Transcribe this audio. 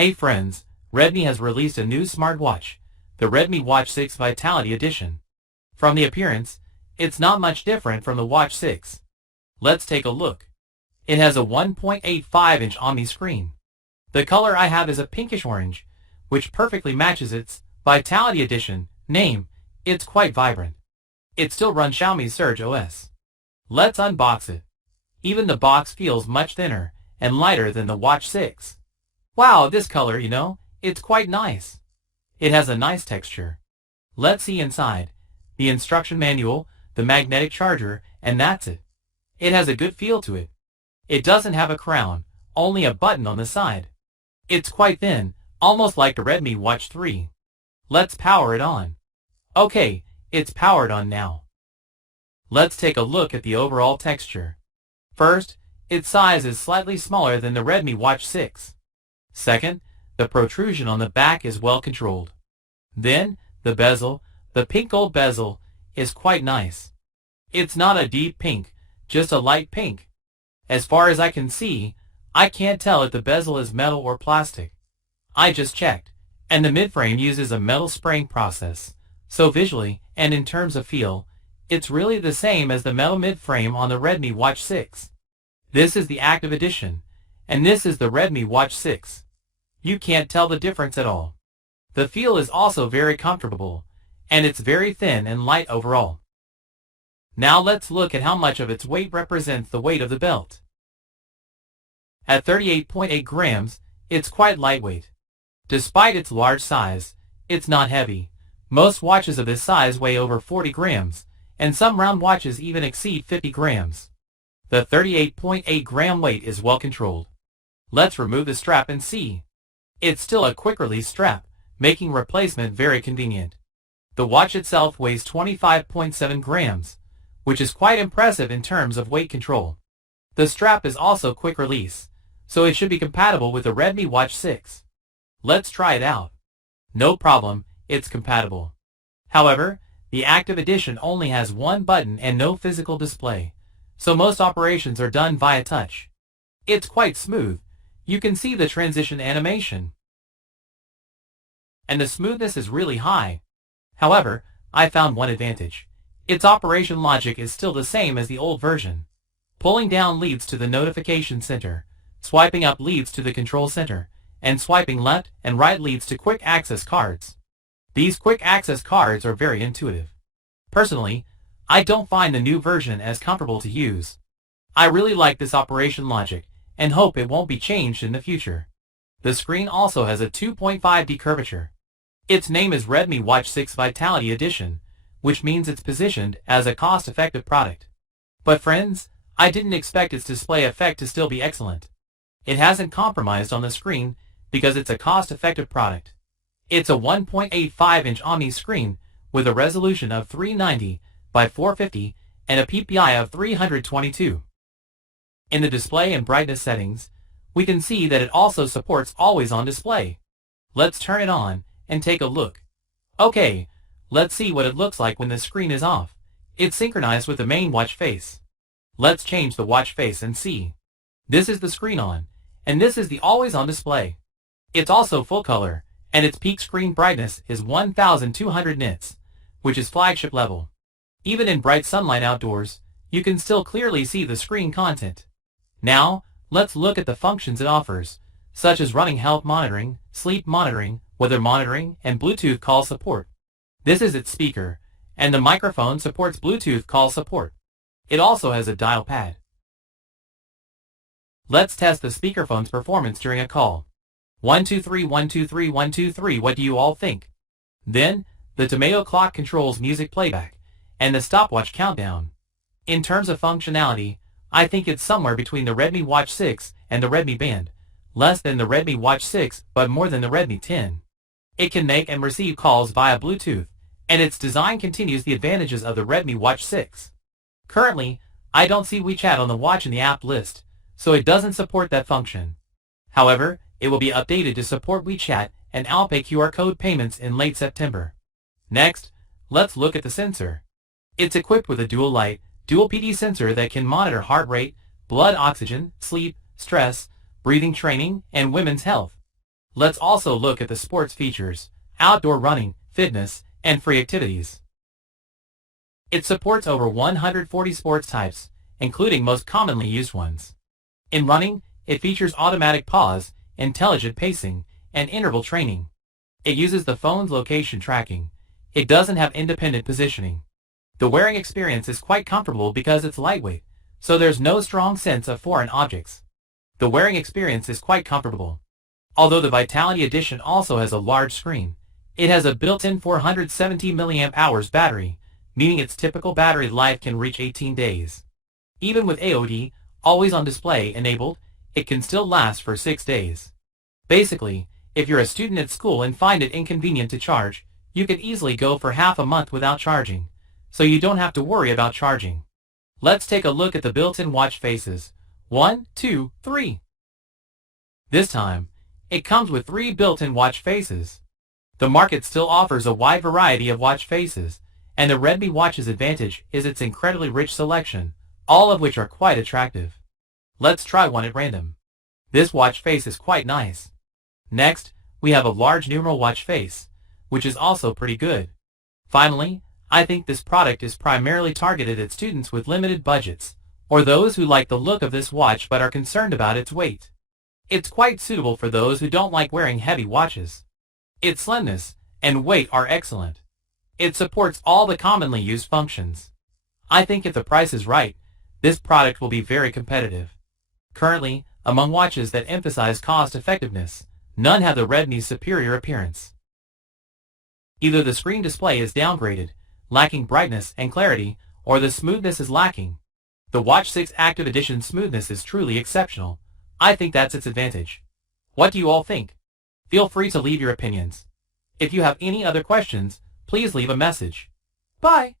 Hey friends, Redmi has released a new smartwatch, the Redmi Watch 6 Vitality Edition. From the appearance, it's not much different from the Watch 6. Let's take a look. It has a 1.85-inch Omni screen. The color I have is a pinkish orange, which perfectly matches its Vitality Edition name. It's quite vibrant. It still runs Xiaomi's Surge OS. Let's unbox it. Even the box feels much thinner and lighter than the Watch 6. Wow, this color, it's quite nice. It has a nice texture. Let's see inside. The instruction manual, the magnetic charger, and that's it. It has a good feel to it. It doesn't have a crown, only a button on the side. It's quite thin, almost like the Redmi Watch 3. Let's power it on. Okay, it's powered on now. Let's take a look at the overall texture. First, its size is slightly smaller than the Redmi Watch 6. Second, the protrusion on the back is well controlled. Then, the bezel, the pink gold bezel, is quite nice. It's not a deep pink, just a light pink. As far as I can see, I can't tell if the bezel is metal or plastic. I just checked, and the midframe uses a metal spraying process, so visually, and in terms of feel, it's really the same as the metal midframe on the Redmi Watch 6. This is the Active Edition, and this is the Redmi Watch 6. You can't tell the difference at all. The feel is also very comfortable, and it's very thin and light overall. Now let's look at how much of its weight represents the weight of the belt. At 38.8 grams, it's quite lightweight. Despite its large size, it's not heavy. Most watches of this size weigh over 40 grams, and some round watches even exceed 50 grams. The 38.8 gram weight is well controlled. Let's remove the strap and see. It's still a quick-release strap, making replacement very convenient. The watch itself weighs 25.7 grams, which is quite impressive in terms of weight control. The strap is also quick-release, so it should be compatible with the Redmi Watch 6. Let's try it out. No problem, it's compatible. However, the Active Edition only has one button and no physical display, so most operations are done via touch. It's quite smooth. You can see the transition animation. And the smoothness is really high. However, I found one advantage. Its operation logic is still the same as the old version. Pulling down leads to the notification center, swiping up leads to the control center, and swiping left and right leads to quick access cards. These quick access cards are very intuitive. Personally, I don't find the new version as comfortable to use. I really like this operation logic and hope it won't be changed in the future. The screen also has a 2.5D curvature. Its name is Redmi Watch 6 Vitality Edition, which means it's positioned as a cost-effective product. But friends, I didn't expect its display effect to still be excellent. It hasn't compromised on the screen because it's a cost-effective product. It's a 1.85-inch Omni screen with a resolution of 390 by 450 and a PPI of 322. In the display and brightness settings, we can see that it also supports always-on display. Let's turn it on and take a look. Okay, let's see what it looks like when the screen is off. It's synchronized with the main watch face. Let's change the watch face and see. This is the screen on, and this is the always-on display. It's also full color, and its peak screen brightness is 1200 nits, which is flagship level. Even in bright sunlight outdoors, you can still clearly see the screen content. Now, let's look at the functions it offers, such as running health monitoring, sleep monitoring, weather monitoring, and Bluetooth call support. This is its speaker, and the microphone supports Bluetooth call support. It also has a dial pad. Let's test the speakerphone's performance during a call. 123 123 123, what do you all think? Then, the tomato clock controls music playback, and the stopwatch countdown. In terms of functionality, I think it's somewhere between the Redmi Watch 6 and the Redmi Band, less than the Redmi Watch 6 but more than the Redmi 10. It can make and receive calls via Bluetooth, and its design continues the advantages of the Redmi Watch 6. Currently, I don't see WeChat on the watch in the app list, so it doesn't support that function. However, it will be updated to support WeChat and Alipay QR code payments in late September. Next, let's look at the sensor. It's equipped with a dual light, dual PD sensor that can monitor heart rate, blood oxygen, sleep, stress, breathing training, and women's health. Let's also look at the sports features, outdoor running, fitness, and free activities. It supports over 140 sports types, including most commonly used ones. In running, it features automatic pause, intelligent pacing, and interval training. It uses the phone's location tracking. It doesn't have independent positioning. The wearing experience is quite comfortable because it's lightweight, so there's no strong sense of foreign objects. The wearing experience is quite comfortable. Although the Vitality Edition also has a large screen, it has a built-in 470 mAh battery, meaning its typical battery life can reach 18 days. Even with AOD, always on display enabled, it can still last for 6 days. Basically, if you're a student at school and find it inconvenient to charge, you could easily go for half a month without charging, so you don't have to worry about charging. Let's take a look at the built-in watch faces. 1, 2, 3. This time, it comes with 3 built-in watch faces. The market still offers a wide variety of watch faces, and the Redmi watch's advantage is its incredibly rich selection, all of which are quite attractive. Let's try one at random. This watch face is quite nice. Next, we have a large numeral watch face, which is also pretty good. Finally, I think this product is primarily targeted at students with limited budgets, or those who like the look of this watch but are concerned about its weight. It's quite suitable for those who don't like wearing heavy watches. Its slimness and weight are excellent. It supports all the commonly used functions. I think if the price is right, this product will be very competitive. Currently, among watches that emphasize cost-effectiveness, none have the Redmi's superior appearance. Either the screen display is downgraded, lacking brightness and clarity, or the smoothness is lacking. The Watch 6 Active Edition smoothness is truly exceptional. I think that's its advantage. What do you all think? Feel free to leave your opinions. If you have any other questions, please leave a message. Bye!